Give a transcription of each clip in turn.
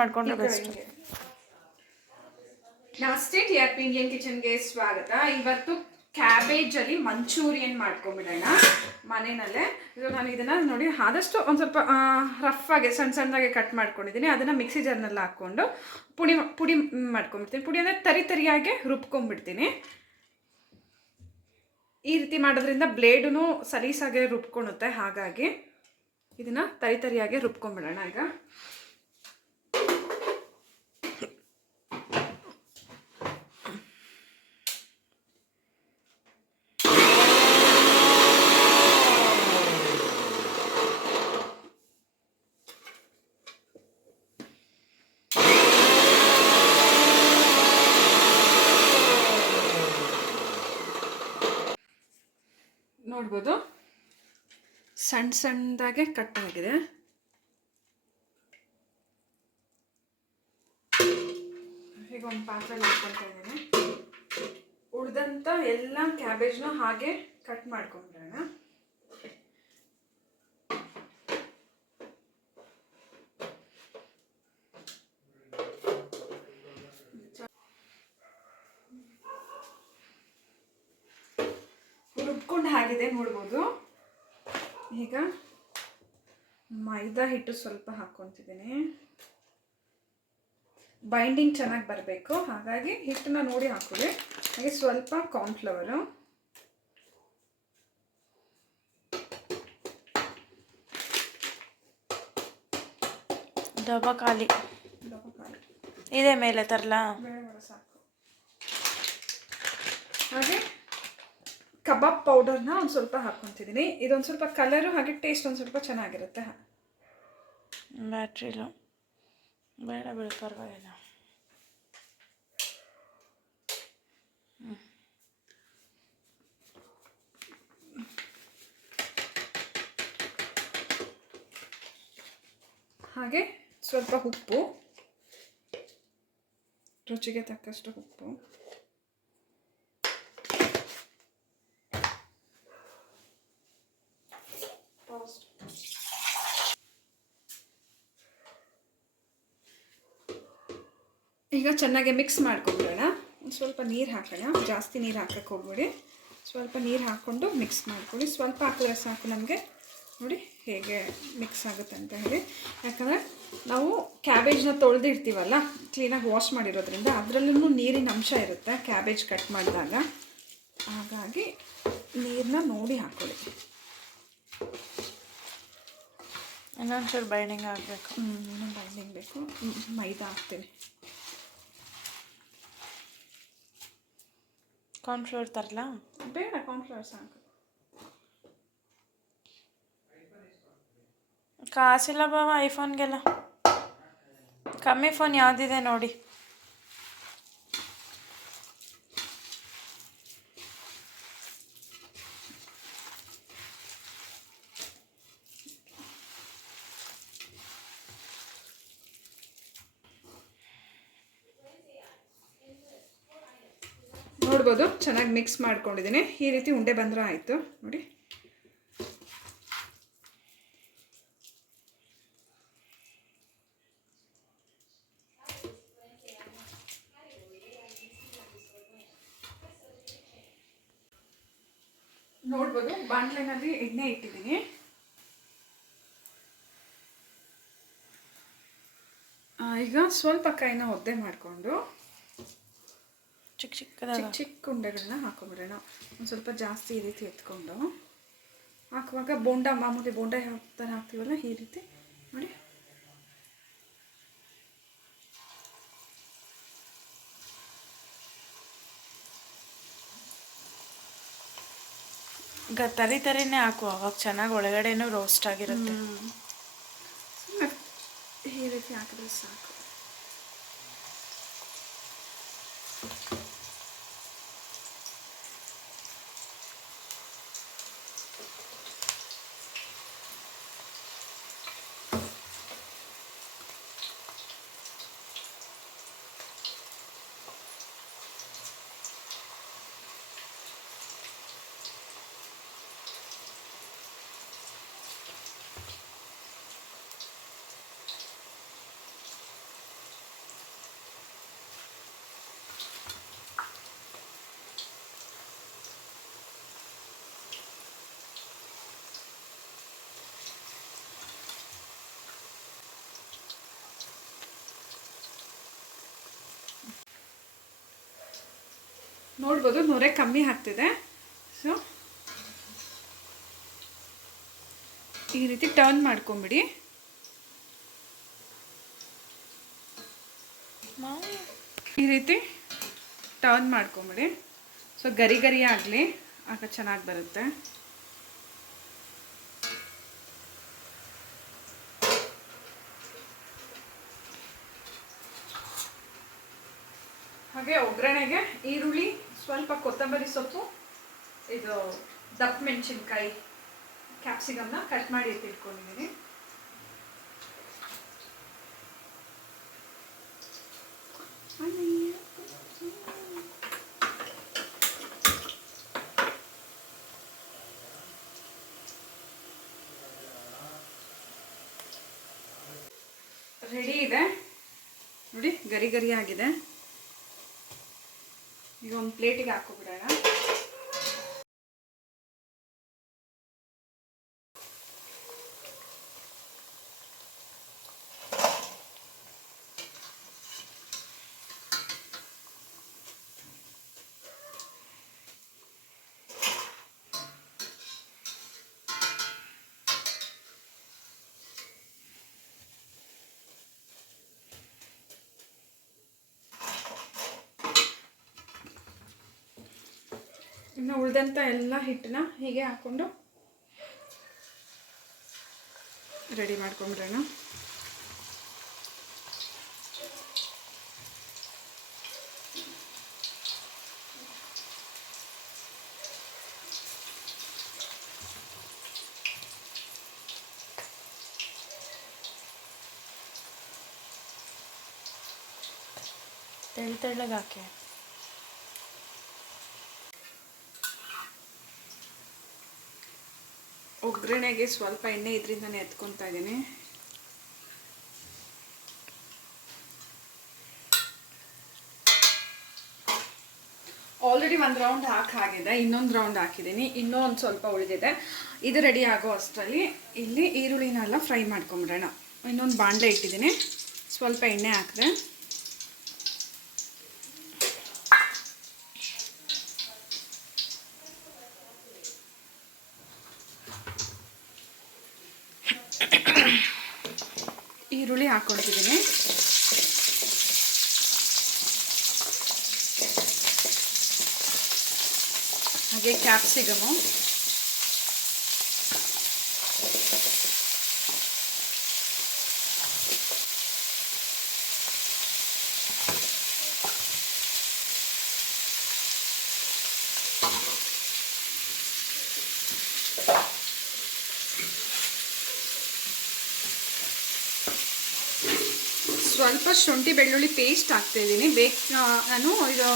ಮಾಡ್ಕೊಂಡ್ರೆ ಬೆಸ್ಟ್ ನಮಸ್ತೆ T R P Indian ಕಿಚನ್ಗೆ ಸ್ವಾಗತ. ಇವತ್ತು ಕ್ಯಾಬೇಜ್ ಅಲ್ಲಿ ಮಂಚೂರಿಯನ್ ಮಾಡ್ಕೊಂಡ್ಬಿಡೋಣ ಮನೆಯಲ್ಲೇ ಇದು ನಾನು ಇದನ್ನ ನೋಡಿ ಆದಷ್ಟು ಒಂದು ಸ್ವಲ್ಪ ರಫ್ ಆಗಿ ಸಣ್ಣ ಸಣ್ಣದಾಗಿ ಕಟ್ ಮಾಡ್ಕೊಂಡಿದ್ದೀನಿ. ಅದನ್ನ ಮಿಕ್ಸಿ ಜಾರ್ನಲ್ಲಿ ಹಾಕ್ಕೊಂಡು ಪುಡಿ ಪುಡಿ ಮಾಡ್ಕೊಂಡ್ಬಿಡ್ತೀನಿ. ಪುಡಿ ಅಂದರೆ ತರಿ ತರಿಯಾಗಿ ರುಬ್ಕೊಂಡ್ಬಿಡ್ತೀನಿ. ಈ ರೀತಿ ಮಾಡೋದ್ರಿಂದ ಬ್ಲೇಡೂ ಸಲೀಸಾಗೆ ರುಬ್ಕೊಳುತ್ತೆ ಹಾಗಾಗಿ ಇದನ್ನ ತರಿ ತರಿಯಾಗಿ ರುಬ್ಕೊಂಡ್ಬಿಡೋಣ ಈಗ. ನೋಡ್ಬೋದು. ಸಣ್ಣ ಸಣ್ಣದಾಗೆ ಕಟ್ ಆಗಿದೆ. ಈಗ ಒಂದು ಪಾತ್ರೆ ಮಾಡ್ಕೊಳ್ತಾ ಇದ್ದೀನಿ. ಉಳ್ದಂಥ ಎಲ್ಲ ಕ್ಯಾಬೇಜ್ನೂ ಹಾಗೆ ಕಟ್ ಮಾಡ್ಕೊಂಡ್ಬಿಡೋಣ ಆಗಿದೆ ನೋಡ್ಬೋದು. ಈಗ ಮೈದಾ ಹಿಟ್ಟು ಸ್ವಲ್ಪ ಹಾಕ್ಕೊತಿದ್ದೀನಿ. ಬೈಂಡಿಂಗ್ ಚೆನ್ನಾಗಿ ಬರಬೇಕು. ಹಾಗಾಗಿ ಹಿಟ್ಟನ್ನ ನೋಡಿ ಹಾಕೊಳ್ಳಿ. ಹಾಗೆ ಸ್ವಲ್ಪ ಕಾರ್ನ್ಫ್ಲವರು ಡಬ್ಬ ಖಾಲಿ. ಇದೆ ಮೇಲೆ ತರಲಾ? ಸಾಕು. ಹಾಗೆ ಕಬಾಬ್ ಪೌಡರ್ನ ಒಂದು ಸ್ವಲ್ಪ ಹಾಕ್ಕೊತಿದ್ದೀನಿ ಇದೊಂದು ಸ್ವಲ್ಪ ಕಲರು ಹಾಗೆ ಟೇಸ್ಟ್ ಒಂದು ಸ್ವಲ್ಪ ಚೆನ್ನಾಗಿರುತ್ತೆ. ಬ್ಯಾಟ್ರಿಲು ಬೇಡ ಬೇಡ ಪರವಾಗಿಲ್ಲ. ಹಾಗೆ ಸ್ವಲ್ಪ ಉಪ್ಪು. ರುಚಿಗೆ ತಕ್ಕಷ್ಟು ಉಪ್ಪು. ಈಗ ಚೆನ್ನಾಗಿ ಮಿಕ್ಸ್ ಮಾಡ್ಕೊಂಬಿಡೋಣ ಸ್ವಲ್ಪ ನೀರು ಹಾಕೋಣ. ಜಾಸ್ತಿ ನೀರು ಹಾಕಕ್ಕೆ ಹೋಗ್ಬೇಡಿ. ಸ್ವಲ್ಪ ನೀರು ಹಾಕ್ಕೊಂಡು ಮಿಕ್ಸ್ ಮಾಡ್ಕೊಳ್ಳಿ. ಸ್ವಲ್ಪ ಹಾಕಿದ್ರೆ ಸಾಕು ನಮಗೆ. ನೋಡಿ ಹೇಗೆ ಮಿಕ್ಸ್ ಆಗುತ್ತೆ ಅಂತ ಹೇಳಿ. ಯಾಕಂದರೆ ನಾವು ಕ್ಯಾಬೇಜ್ನ ತೊಳೆದಿರ್ತೀವಲ್ಲ ಕ್ಲೀನಾಗಿ ವಾಶ್ ಮಾಡಿರೋದ್ರಿಂದ ಅದರಲ್ಲೂ ನೀರಿನ ಅಂಶ ಇರುತ್ತೆ ಕ್ಯಾಬೇಜ್ ಕಟ್ ಮಾಡಿದಾಗ. ಹಾಗಾಗಿ ನೀರನ್ನ ನೋಡಿ ಹಾಕ್ಕೊಳ್ಳಿ ಸ್ವಲ್ಪ ಬೈಂಡಿಂಗ್ ಆಗಬೇಕು. ಇನ್ನೊಂದು ಬೈಂಡಿಂಗ್ ಬೇಕು. ಮೈದಾ ಹಾಕ್ತೀನಿ. ಕಾರ್ನ್ಫ್ಲೋರ್ ತರಲಾ? ಬೇಡ ಕಾರ್ನ್ಫ್ಲವರ್ ಸಾಕು. ಕಾಸಿಲ್ಲ ಬಾವ ಐಫೋನ್ಗೆಲ್ಲ ಕಮ್ಮಿ ಫೋನ್ ಯಾವುದಿದೆ ನೋಡಿ ನೋಡ್ಬೋದು ಚೆನ್ನಾಗಿ ಮಿಕ್ಸ್ ಮಾಡ್ಕೊಂಡಿದ್ದೀನಿ. ಈ ರೀತಿ ಉಂಡೆ ಬಂದ್ರೆ ಆಯಿತು. ನೋಡಿ. ನೋಡ್ಬೋದು, ಬಾಣಲೆನಲ್ಲಿ ಎಣ್ಣೆ ಇಟ್ಟಿದ್ದೀನಿ. ಈಗ ಸ್ವಲ್ಪ ಕೈನ ಒದ್ದೆ ಮಾಡಿಕೊಂಡು ಚಿಕ್ಕ ಚಿಕ್ಕದಾಗ ಚಿಕ್ಕ ಚಿಕ್ಕ ಉಂಡೆಗಳನ್ನ ಹಾಕೊಂಬಿಡೋಣ. ಒಂದು ಸ್ವಲ್ಪ ಜಾಸ್ತಿ ಈ ರೀತಿ ಎತ್ಕೊಂಡು. ಹಾಕುವಾಗ ಬೋಂಡ ಮಾಮೂಲಿ ಬೋಂಡ ಯಾವ ಥರ ಹಾಕ್ತೀವಲ್ಲ ಈ ರೀತಿ ನೋಡಿ. ಗ ತರಿ ತರಿನೇ ಹಾಕು ಅವಾಗ ಚೆನ್ನಾಗಿ ಒಳಗಡೆನೂ ರೋಸ್ಟ್ ಆಗಿರುತ್ತೆ. ಈ ರೀತಿ ಹಾಕಿದ್ರೆ ಸಾಕು. ನೋಡ್ಬೋದು, ನೂರೇ ಕಮ್ಮಿ ಆಗ್ತಿದೆ. ಸೊ ಈ ರೀತಿ ಟರ್ನ್ ಮಾಡ್ಕೊಂಬಿಡಿ. ಈ ರೀತಿ ಟರ್ನ್ ಮಾಡ್ಕೊಂಬಿಡಿ. ಸೊ ಗರಿ ಗರಿ ಆಗಲಿ, ಆಗ ಚೆನ್ನಾಗಿ ಬರುತ್ತೆ. ಹಾಗೆ ಒಗ್ಗರಣೆಗೆ ಈರುಳ್ಳಿ ಸ್ವಲ್ಪ ಕೊತ್ತಂಬರಿ ಸೊಪ್ಪು, ಇದು ದಪ್ಪ ಮೆಣಸಿನ್ಕಾಯಿ ಕ್ಯಾಪ್ಸಿಕಮ್ನ ಕಟ್ ಮಾಡಿ ಇಟ್ಕೊಂಡಿದ್ದೀನಿ ರೆಡಿ ಇದೆ? ನೋಡಿ, ಗರಿ ಗರಿ ಆಗಿದೆ ಈಗ ಒಂದು ಪ್ಲೇಟಿಗೆ ಹಾಕೋಬಿಡೋಣ ಇನ್ನು ಉಳಿದಂಥ ಎಲ್ಲ ಹಿಟ್ಟನ್ನ ಹೀಗೆ ಹಾಕ್ಕೊಂಡು ರೆಡಿ ಮಾಡ್ಕೊಂಬಿಡೋಣ ತೆಳು ತೆಳ್ಳಗೆ ಹಾಕಿ. ಒಗ್ಗರಣೆಗೆ ಸ್ವಲ್ಪ ಎಣ್ಣೆ ಇದರಿಂದನೇ ಎತ್ಕೊತಾ ಇದ್ದೀನಿ. ಆಲ್ರೆಡಿ ಒಂದು ರೌಂಡ್ ಹಾಕಿ ಹಾಕಾಗಿದೆ ಇನ್ನೊಂದು ರೌಂಡ್ ಹಾಕಿದ್ದೀನಿ, ಇನ್ನೂ ಒಂದು ಸ್ವಲ್ಪ ಉಳಿದಿದೆ. ಇದು ರೆಡಿ ಆಗೋ ಅಷ್ಟರಲ್ಲಿ ಇಲ್ಲಿ ಈರುಳ್ಳಿನೆಲ್ಲ ಫ್ರೈ ಮಾಡ್ಕೊಂಬಿಡೋಣ. ಇನ್ನೊಂದು ಬಾಣಲೆ ಇಟ್ಟಿದ್ದೀನಿ. ಸ್ವಲ್ಪ ಎಣ್ಣೆ ಹಾಕಿದೆ. ಈರುಳ್ಳಿ ಹಾಕ್ಕೊಳ್ತಿದ್ದೀನಿ ಹಾಗೆ ಕ್ಯಾಪ್ಸಿಕಮು ಸ್ವಲ್ಪ ಶುಂಠಿ ಬೆಳ್ಳುಳ್ಳಿ ಪೇಸ್ಟ್ ಹಾಕ್ತಾ ಇದ್ದೀನಿ. ಬೇಕು ನಾನು ಇದು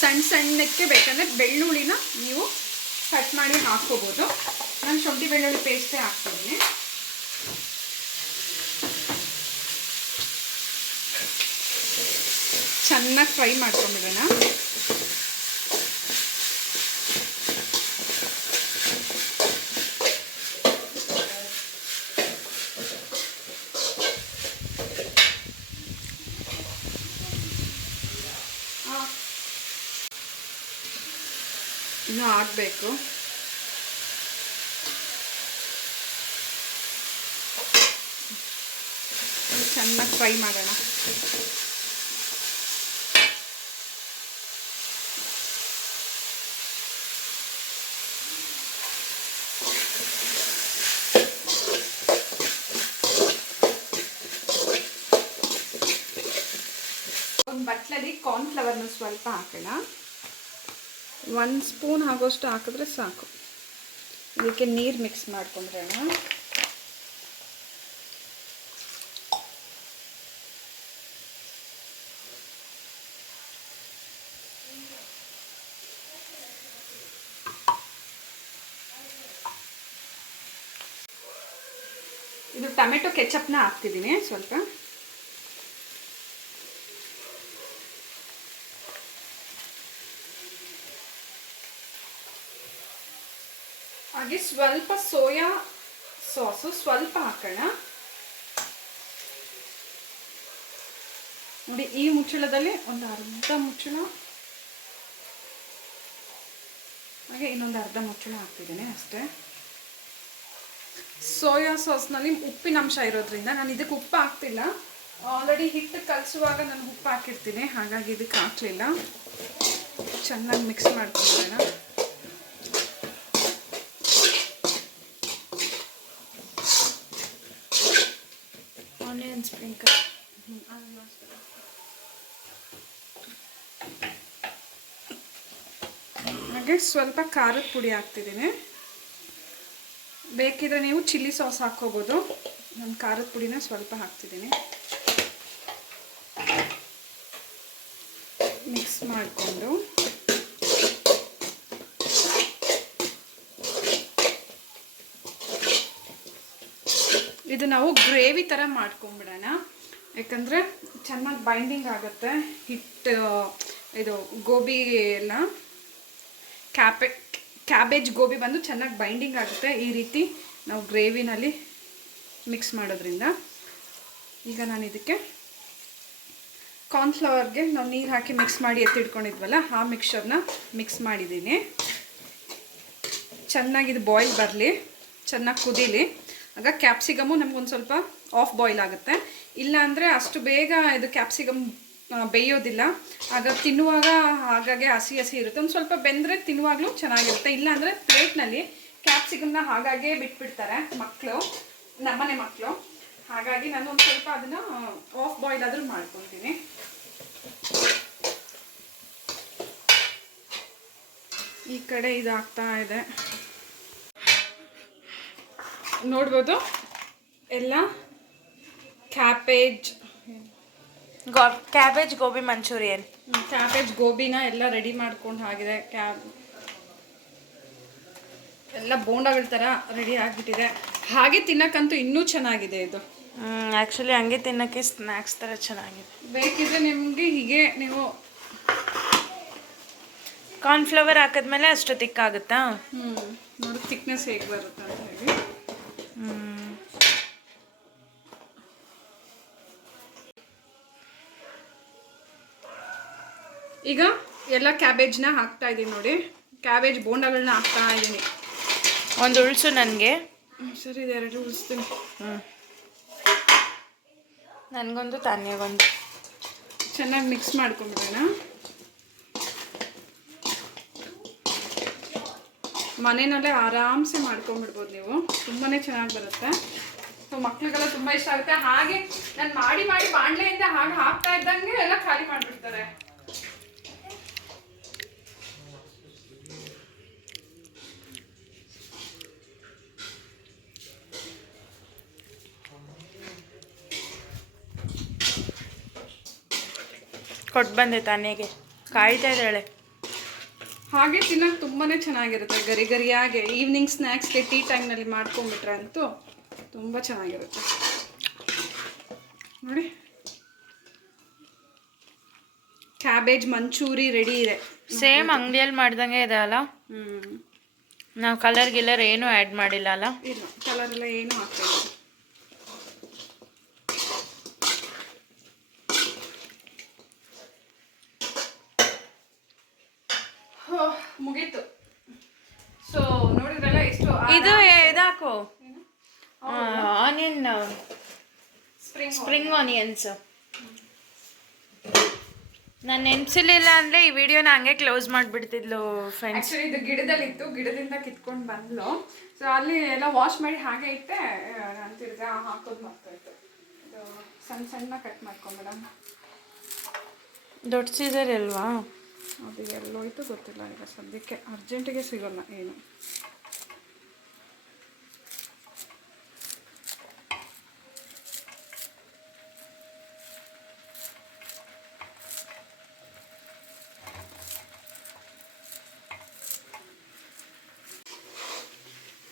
ಸಣ್ಣ ಸಣ್ಣಕ್ಕೆ ಬೇಕಂದರೆ ಬೆಳ್ಳುಳ್ಳಿನ ನೀವು ಕಟ್ ಮಾಡಿ ಹಾಕ್ಕೋಬೋದು. ನಾನು ಶುಂಠಿ ಬೆಳ್ಳುಳ್ಳಿ ಪೇಸ್ಟೇ ಹಾಕ್ತಿದ್ದೀನಿ ಚೆನ್ನಾಗಿ ಫ್ರೈ ಮಾಡ್ಕೊಂಬಿಡೋಣ. ಇನ್ನೂ ಹಾಕಬೇಕು. ಚೆನ್ನಾಗಿ ಫ್ರೈ ಮಾಡೋಣ. ಒಂದು ಬಟ್ಲಲ್ಲಿ ಕಾರ್ನ್ಫ್ಲವರ್ನ ಸ್ವಲ್ಪ ಹಾಕೋಣ. ಒಂದು ಸ್ಪೂನ್ ಆಗೋಷ್ಟು ಹಾಕಿದ್ರೆ ಸಾಕು. ಇದಕ್ಕೆ ನೀರು ಮಿಕ್ಸ್ ಮಾಡ್ಕೊಂಡ್ರೋಣ ಇದು ಟೊಮೆಟೊ ಕೆಚಪ್ನ ಹಾಕ್ತಿದ್ದೀನಿ ಸ್ವಲ್ಪ. ಹಾಗೆ ಸ್ವಲ್ಪ ಸೋಯಾ ಸಾಸು, ಸ್ವಲ್ಪ ಹಾಕೋಣ. ನೋಡಿ, ಈ ಮುಚ್ಚಳದಲ್ಲಿ ಒಂದು ಅರ್ಧ ಮುಚ್ಚಳ. ಹಾಗೆ ಇನ್ನೊಂದು ಅರ್ಧ ಮುಚ್ಚಳ ಹಾಕ್ತಿದ್ದೀನಿ ಅಷ್ಟೇ. ಸೋಯಾ ಸಾಸ್ನಲ್ಲಿ ಉಪ್ಪಿನ ಅಂಶ ಇರೋದ್ರಿಂದ ನಾನು ಇದಕ್ಕೆ ಉಪ್ಪು ಹಾಕ್ತಿಲ್ಲ. ಆಲ್ರೆಡಿ ಹಿಟ್ಟು ಕಲಸುವಾಗ ನಾನು ಉಪ್ಪು ಹಾಕಿರ್ತೀನಿ, ಹಾಗಾಗಿ ಇದಕ್ಕೆ ಹಾಕಲಿಲ್ಲ. ಚೆನ್ನಾಗಿ ಮಿಕ್ಸ್ ಮಾಡ್ಕೊಂಡ್ಬಿಡೋಣ ಆನಿಯನ್ ಸ್ಪ್ರಿಂಕಲ್ ಹಾಗೆ ಸ್ವಲ್ಪ ಖಾರದ ಪುಡಿ ಹಾಕ್ತಿದ್ದೀನಿ. ಬೇಕಿದ್ರೆ ನೀವು ಚಿಲ್ಲಿ ಸಾಸ್ ಹಾಕ್ಕೋಬೋದು. ನಾನು ಖಾರದ ಪುಡಿನ ಸ್ವಲ್ಪ ಹಾಕ್ತಿದ್ದೀನಿ. ಮಿಕ್ಸ್ ಮಾಡಿಕೊಂಡು. ಇದು ನಾವು ಗ್ರೇವಿ ಥರ ಮಾಡ್ಕೊಂಬಿಡೋಣ. ಯಾಕಂದರೆ ಚೆನ್ನಾಗಿ ಬೈಂಡಿಂಗ್ ಆಗುತ್ತೆ. ಹಿಟ್ಟು ಇದು ಗೋಬಿ ಎಲ್ಲ. ಕ್ಯಾಪೆ, ಕ್ಯಾಬೇಜ್ ಗೋಬಿ ಬಂದು ಚೆನ್ನಾಗಿ ಬೈಂಡಿಂಗ್ ಆಗುತ್ತೆ. ಈ ರೀತಿ ನಾವು ಗ್ರೇವಿನಲ್ಲಿ ಮಿಕ್ಸ್ ಮಾಡೋದ್ರಿಂದ. ಈಗ ನಾನು ಇದಕ್ಕೆ ಕಾರ್ನ್ಫ್ಲವರ್ಗೆ ನಾವು ನೀರು ಹಾಕಿ ಮಿಕ್ಸ್ ಮಾಡಿ ಎತ್ತಿಟ್ಕೊಂಡಿದ್ವಲ್ಲ, ಆ ಮಿಕ್ಸರ್ನ ಮಿಕ್ಸ್ ಮಾಡಿದ್ದೀನಿ. ಚೆನ್ನಾಗಿ ಇದು ಬಾಯ್ಲ್ ಬರಲಿ. ಚೆನ್ನಾಗಿ ಕುದೀಲಿ. ಆಗ ಕ್ಯಾಪ್ಸಿಕಮು ನಮಗೊಂದು ಸ್ವಲ್ಪ ಆಫ್ ಬಾಯ್ಲ್ ಆಗುತ್ತೆ. ಇಲ್ಲಾಂದರೆ ಅಷ್ಟು ಬೇಗ ಇದು ಕ್ಯಾಪ್ಸಿಕಮ್ ಬೇಯೋದಿಲ್ಲ. ಆಗ ತಿನ್ನುವಾಗ ಹಾಗಾಗಿ ಹಸಿ ಹಸಿ ಇರುತ್ತೆ. ಒಂದು ಸ್ವಲ್ಪ ಬೆಂದರೆ ತಿನ್ನುವಾಗಲೂ ಚೆನ್ನಾಗಿರುತ್ತೆ. ಇಲ್ಲಾಂದರೆ ಪ್ಲೇಟ್ನಲ್ಲಿ ಕ್ಯಾಪ್ಸಿಕಮ್ನ ಹಾಗಾಗೇ ಬಿಟ್ಬಿಡ್ತಾರೆ ಮಕ್ಕಳು ನಮ್ಮನೆ ಮಕ್ಕಳು ಹಾಗಾಗಿ ನಾನು ಒಂದು ಸ್ವಲ್ಪ ಅದನ್ನು ಆಫ್ ಬಾಯ್ಲ್ ಆದರೂ ಮಾಡ್ಕೊತೀನಿ ಈ ಕಡೆ ಇದಾಗ್ತಾ ಇದೆ. ನೋಡ್ಬೋದು. ಎಲ್ಲ ಕ್ಯಾಬೇಜ್ ಗೋ ಕ್ಯಾಬೇಜ್ ಗೋಬಿ ಮಂಚೂರಿಯನ್. ಕ್ಯಾಬೇಜ್ ಗೋಬಿನ ಎಲ್ಲ ರೆಡಿ ಮಾಡ್ಕೊಂಡು ಆಗಿದೆ ಕ್ಯಾಬ್ ಎಲ್ಲ ಬೋಂಡಗಳ ಥರ ರೆಡಿ ಆಗಿಬಿಟ್ಟಿದೆ. ಹಾಗೆ ತಿನ್ನಕ್ಕಂತೂ ಇನ್ನೂ ಚೆನ್ನಾಗಿದೆ ಇದು. ಆ್ಯಕ್ಚುಲಿ ಹಂಗೆ ತಿನ್ನೋಕ್ಕೆ ಸ್ನ್ಯಾಕ್ಸ್ ಥರ ಚೆನ್ನಾಗಿದೆ. ಬೇಕಿದ್ರೆ ನಿಮಗೆ ಹೀಗೆ ನೀವು ಕಾರ್ನ್ಫ್ಲವರ್ ಹಾಕಿದ್ಮೇಲೆ ಅಷ್ಟು ತಿಕ್ಕಾಗುತ್ತಾ ಹ್ಞೂ ನೋಡಿ ತಿಕ್ನೆಸ್ ಹೇಗೆ ಬರುತ್ತೆ ಅಂತ ಹೇಳಿ. ಈಗ ಎಲ್ಲ ಕ್ಯಾಬೇಜ್ನ ಹಾಕ್ತಾ ಇದ್ದೀನಿ ನೋಡಿ. ಕ್ಯಾಬೇಜ್ ಬೋಂಡಗಳನ್ನ ಹಾಕ್ತಾ ಇದ್ದೀನಿ. ಒಂದು ಉಳಿಸು ನನಗೆ. ಸರಿ ಸರಿ ಇದೆರಡು ಉಳಿಸ್ತೀನಿ. ಹ್ಞೂ ನನಗೊಂದು ತಾನೇಗೊಂದು. ಚೆನ್ನಾಗಿ ಮಿಕ್ಸ್ ಮಾಡ್ಕೊಂಬಿಡೋಣ ಮನೆಯಲ್ಲೇ ಆರಾಮ್ಸೆ ಮಾಡ್ಕೊಂಡ್ಬಿಡ್ಬೋದು ನೀವು. ತುಂಬಾ ಚೆನ್ನಾಗಿ ಬರುತ್ತೆ. ಸೊ, ಮಕ್ಳಿಗೆಲ್ಲ ತುಂಬ ಇಷ್ಟ ಆಗುತ್ತೆ. ಹಾಗೆ ನಾನು ಮಾಡಿ ಮಾಡಿ ಬಾಣಲೆಯಿಂದ ಹಾಗೆ ಹಾಕ್ತಾ ಇದ್ದಂಗೆ ಎಲ್ಲ ಖಾಲಿ ಮಾಡಿಬಿಡ್ತಾರೆ. ಕೊಟ್ಟು ಬಂದೆ ತಾನೇಗೆ. ಕಾಯ್ತಾ ಇದ್ದಾಳೆ. ಹಾಗೆ ತಿನ್ನೋಕೆ ತುಂಬಾ ಚೆನ್ನಾಗಿರುತ್ತೆ ಗರಿ ಗರಿಯಾಗೆ. ಈವ್ನಿಂಗ್ ಸ್ನ್ಯಾಕ್ಸ್ಗೆ ಟೀ ಟೈಮ್ನಲ್ಲಿ ಮಾಡ್ಕೊಂಡ್ಬಿಟ್ರೆ ಅಂತೂ ತುಂಬ ಚೆನ್ನಾಗಿರುತ್ತೆ. ನೋಡಿ. ಕ್ಯಾಬೇಜ್ ಮಂಚೂರಿ ರೆಡಿ ಇದೆ. ಸೇಮ್ ಅಂಗಡಿಯಲ್ಲಿ ಮಾಡ್ದಂಗೆ ಇದೆ ಅಲ್ಲ? ಹ್ಞೂ ನಾವು ಕಲರ್ ಗಿಲ್ಲರ್ ಏನೂ ಆ್ಯಡ್ ಮಾಡಿಲ್ಲ ಅಲ್ಲ? ಇಲ್ಲ ಕಲರ್ ಎಲ್ಲ ಏನು ಹಾಕ್ತಿಲ್ಲ ಹೋ, ಮುಗೀತು ಸೊ ನೋಡಿದ್ರಲ್ಲ ಎಷ್ಟು ಇದು ಇದಾಕು ಆನಿಯನ್ ಸ್ಪ್ರಿಂಗ್ ಸ್ಪ್ರಿಂಗ್ ಆನಿಯನ್ಸ್ ನಾನು ನೆನ್ಸಿಲಿಲ್ಲ ಅಂದರೆ ಈ ವಿಡಿಯೋನ ಹಂಗೆ ಕ್ಲೋಸ್ ಮಾಡಿಬಿಡ್ತಿದ್ಲು ಫ್ರೆಂಡ್ಸ್ ಇದು ಇದು ಗಿಡದಲ್ಲಿತ್ತು. ಗಿಡದಿಂದ ಕಿತ್ಕೊಂಡು ಬಂದ್ಲು. ಸೊ ಅಲ್ಲಿ ಎಲ್ಲ ವಾಶ್ ಮಾಡಿ ಹಾಗೆ ಇಟ್ಟೆ. ನಾನು ತಿರ್ಗಾ ಹಾಕೋದು ಮರ್ತೋಯ್ತು. ಇದು ಸಣ್ಣ ಸಣ್ಣ ಕಟ್ ಮಾಡ್ಕೊಂಬಿಡೋಣ. ದೊಡ್ಡ ಸೀಸರ್ ಅಲ್ವಾ? ಅದು ಎಲ್ಲೋಯ್ತು ಗೊತ್ತಿಲ್ಲ ಈಗ ಸದ್ಯಕ್ಕೆ. ಅರ್ಜೆಂಟಿಗೆ ಸಿಗೋಲ್ಲ ಏನು.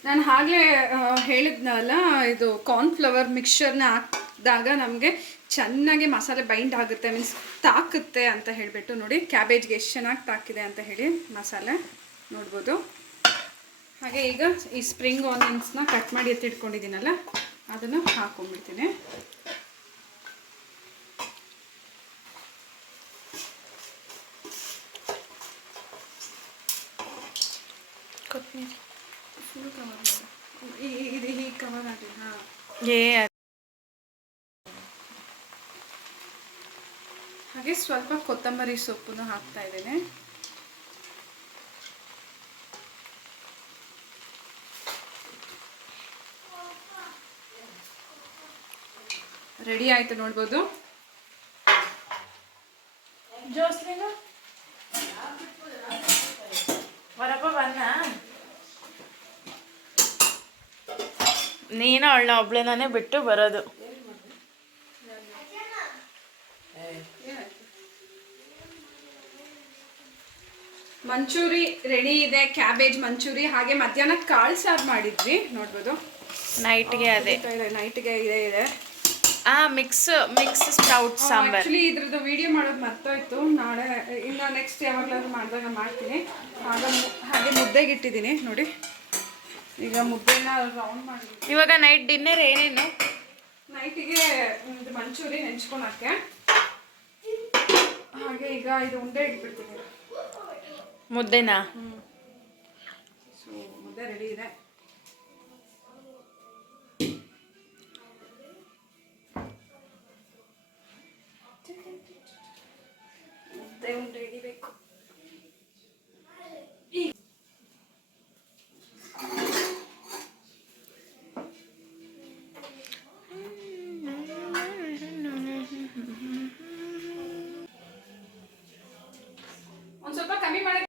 ನಾನು ಹಾಗಲೇ ಹೇಳಿದ್ನಲ್ಲ, ಇದು ಕಾರ್ನ್ಫ್ಲವರ್ ಮಿಕ್ಸ್ಚರ್ನ ಹಾಕಿದಾಗ ನಮಗೆ ಚೆನ್ನಾಗಿ ಮಸಾಲೆ ಬೈಂಡ್ ಆಗುತ್ತೆ ಮೀನ್ಸ್ ತಾಕುತ್ತೆ ಅಂತ ಹೇಳಿಬಿಟ್ಟು ನೋಡಿ ಕ್ಯಾಬೇಜ್ಗೆ ಎಷ್ಟು ಚೆನ್ನಾಗಿ ತಾಕಿದೆ ಅಂತ ಹೇಳಿ ಮಸಾಲೆ ನೋಡ್ಬೋದು. ಹಾಗೆ ಈಗ ಈ ಸ್ಪ್ರಿಂಗ್ ಆನಿಯನ್ಸ್ನ ಕಟ್ ಮಾಡಿ ಎತ್ತಿಟ್ಕೊಂಡಿದ್ದೀನಲ್ಲ, ಅದನ್ನು ಹಾಕೊಂಡ್ಬಿಡ್ತೀನಿ. ಫುಲ್ ಕವರ್ ಇದು ಹೀಗೆ ಕವರ್ ಆಗಲಿ ಹಾಂ. ಏ ಹಾಗೆ ಸ್ವಲ್ಪ ಕೊತ್ತಂಬರಿ ಸೊಪ್ಪನ್ನು ಹಾಕ್ತಾ ಇದ್ದೇನೆ. ರೆಡಿ ಆಯ್ತು ನೋಡ್ಬೋದು. ಜೋಸ್ಲಿನ? ವರಪ್ಪ ಬನ್ನ. ನೀನು ಅವಳನ್ನ ಒಬ್ಳೇನೇ ಬಿಟ್ಟು ಬರೋದು. ಮಂಚೂರಿ ರೆಡಿ ಇದೆ ಕ್ಯಾಬೇಜ್ ಮಂಚೂರಿ ಹಾಗೆ ಮಧ್ಯಾಹ್ನ ಕಾಳು ಸಾರು ಮಾಡಿದ್ವಿ ನೋಡ್ಬೋದು. ನೈಟ್ಗೆ ಅದೇ. ನೈಟ್ಗೆ ಇದೆ ಇದೆ. ಆ mix mix sprout sambar. Actually ಇದ್ರದ್ದು ವಿಡಿಯೋ ಮಾಡೋದು ಮರ್ತೋಯ್ತು. ನಾಳೆ ಇನ್ನು ನೆಕ್ಸ್ಟ್ ಯಾವಾಗಲಾದ್ರೂ ಮಾಡಿದಾಗ ಮಾಡ್ತೀನಿ. ಆಗ ಹಾಗೆ ಮುದ್ದೆಗೆ ಇಟ್ಟಿದ್ದೀನಿ ನೋಡಿ. ಈಗ ಮುದ್ದೆನ ರೌಂಡ್ ಮಾಡಿ. ಇವಾಗ ನೈಟ್ ಡಿನ್ನರ್ ಏನೇನು? ನೈಟಿಗೆ ಇದು ಮಂಚೂರಿ ನೆಂಚ್ಕೊಳಕ್ಕೆ ಹಾಗೆ ಈಗ ಇದು ಉಂಡೆ ಇಟ್ಬಿಡ್ತೀನಿ. ಮುದ್ದೆನಾ? ಸೊ ಮುದ್ದೆ ರೆಡಿ ಇದೆ. ಮುದ್ದೆ ಉಂಡೆ ಹಿಡಿಬೇಕು ಒಂದ್ ಸ್ವಲ್ಪ ಕಮ್ಮಿ ಮಾಡಿ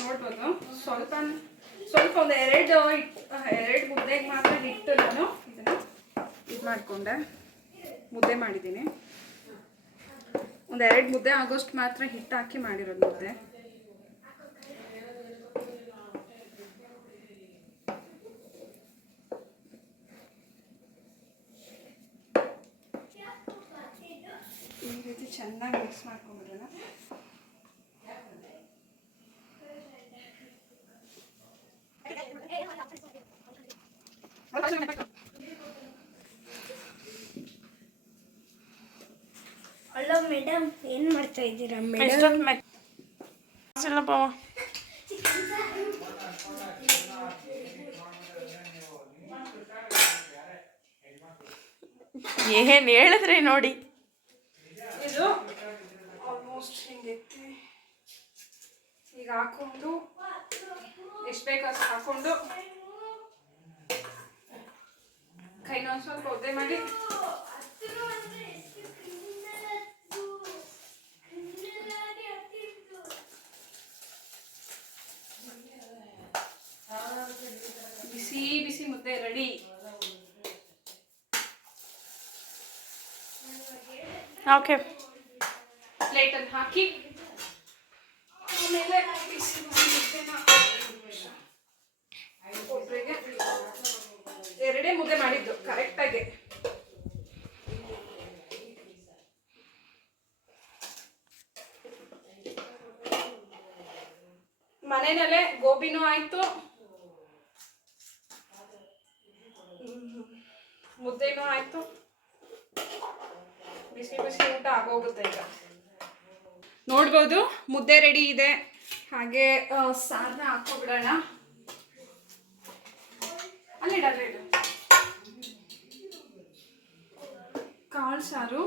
ನೋಡ್ಬೋದು ಸ್ವಲ್ಪ ಸ್ವಲ್ಪ ಒಂದು ಎರಡು ಎರಡು ಮುದ್ದೆಗೆ ಮಾತ್ರ ಹಿಟ್ಟು ನಾನು ಇದನ್ನ ಇದು ಮಾಡಿಕೊಂಡೆ. ಮುದ್ದೆ ಮಾಡಿದ್ದೀನಿ. ಒಂದು ಎರಡು ಮುದ್ದೆ ಆಗೋಷ್ಟು ಮಾತ್ರ ಹಿಟ್ಟು ಹಾಕಿ ಮಾಡಿರೋದು ಮುದ್ದೆ. ಈ ರೀತಿ ಚೆನ್ನಾಗಿ ಮಿಕ್ಸ್ ಮಾಡ್ಕೊಂಡ್ಬಿಡೋಣ. ಹಲೋ ಮೇಡಮ್ ಏನು ಮಾಡ್ತಾ ಇದ್ದೀರಾ ಮೇಡಮ್? ಇಲ್ಲ ಏನ್ ಹೇಳಿದ್ರಿ ನೋಡಿ. ಇದು ಆಲ್ಮೋಸ್ಟ್ ಈಗ ಹಾಕೊಂಡು ಎಷ್ಟು ಬೇಕು ಅಷ್ಟು ಹಾಕೊಂಡು ಕೈನ ಒಂದ್ ಸ್ವಲ್ಪ ಒದ್ದೆ ಮಾಡಿ ಬಿಸಿ ಬಿಸಿ ಮುದ್ದೆ ರೆಡಿ ಓಕೆ ಪ್ಲೇಟಲ್ಲಿ ಹಾಕಿ ಆಮೇಲೆ ಬಿಸಿ ಬಿಸಿ ಮುದ್ದೆನ ಒಬ್ರಿಗೆ ಎರಡೇ ಮುದ್ದೆ ಮಾಡಿದ್ದು ಕರೆಕ್ಟಾಗಿ ಮನೆಯಲ್ಲೇ ಗೋಬಿನೂ ಆಯ್ತು. ಮುದ್ದೆನೂ ಆಯ್ತು. ಬಿಸಿ ಬಿಸಿ ಊಟ ಆಗೋಗುತ್ತೆ ಈಗ. ನೋಡ್ಬೋದು, ಮುದ್ದೆ ರೆಡಿ ಇದೆ. ಹಾಗೆ ಸಾರನ್ನ ಹಾಕೋಬಿಡೋಣ ಅಲ್ಲಿಡ. ಕಾಳು ಸಾರು.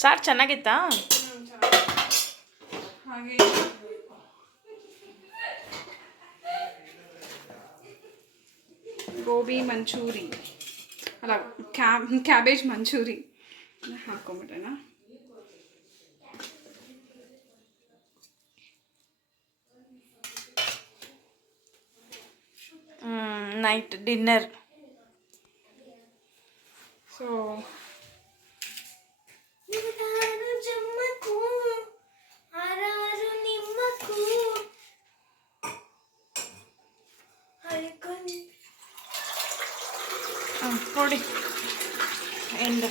ಸಾರ್ ಚೆನ್ನಾಗಿತ್ತಾ? ಹಾಗೆ. ಗೋಬಿ ಮಂಚೂರಿ. ಅಲ್ಲ cab cabbage manchurian. ಹಾಕೊಂಬಿಡೋಣ. Night dinner. ಕೊಡಿ ಎಂದು